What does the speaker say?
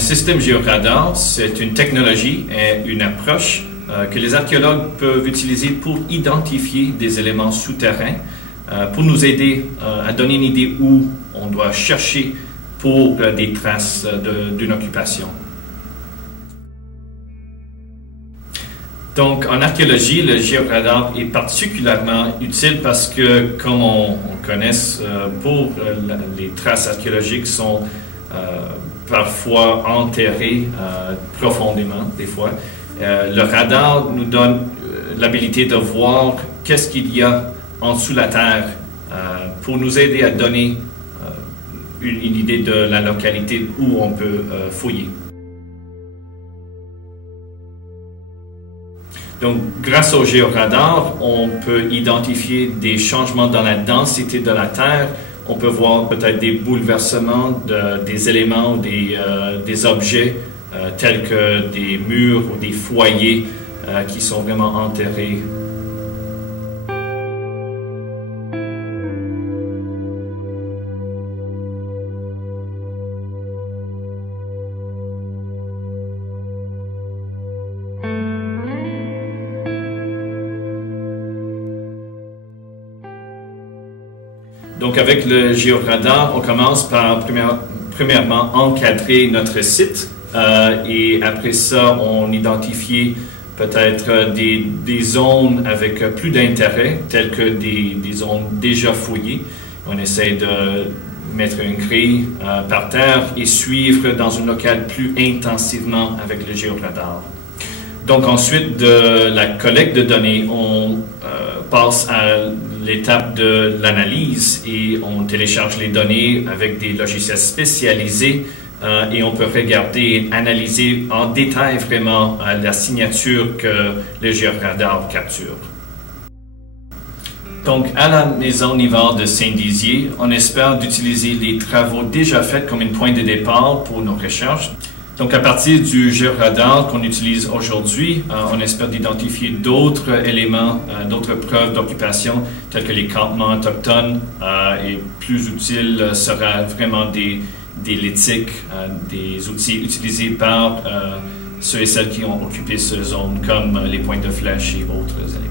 système géoradar, c'est une technologie et une approche que les archéologues peuvent utiliser pour identifier des éléments souterrains, pour nous aider à donner une idée où on doit chercher pour des traces d'une occupation. Donc, en archéologie, le géoradar est particulièrement utile parce que, comme on connaît, pour les traces archéologiques sont parfois enterrées profondément, des fois. Le radar nous donne l'habilité de voir qu'est-ce qu'il y a en dessous de la terre pour nous aider à donner une idée de la localité où on peut fouiller. Donc, grâce au géoradar, on peut identifier des changements dans la densité de la Terre. On peut voir peut-être des bouleversements des éléments ou des objets tels que des murs ou des foyers qui sont vraiment enterrés. Donc, avec le géoradar, on commence par, premièrement, encadrer notre site et après ça, on identifie peut-être des zones avec plus d'intérêt, telles que des zones déjà fouillées. On essaie de mettre une grille par terre et suivre dans une locale plus intensivement avec le géoradar. Donc, ensuite de la collecte de données, on passe à l'étape de l'analyse et on télécharge les données avec des logiciels spécialisés et on peut regarder et analyser en détail vraiment la signature que le géoradar capture. Donc, à la Maison Nivard de Saint-Dizier, on espère d'utiliser les travaux déjà faits comme un point de départ pour nos recherches. Donc, à partir du géoradar qu'on utilise aujourd'hui, on espère d'identifier d'autres éléments, d'autres preuves d'occupation, tels que les campements autochtones. Et plus utile sera vraiment des lithiques, des outils utilisés par ceux et celles qui ont occupé cette zone, comme les pointes de flèche et autres éléments.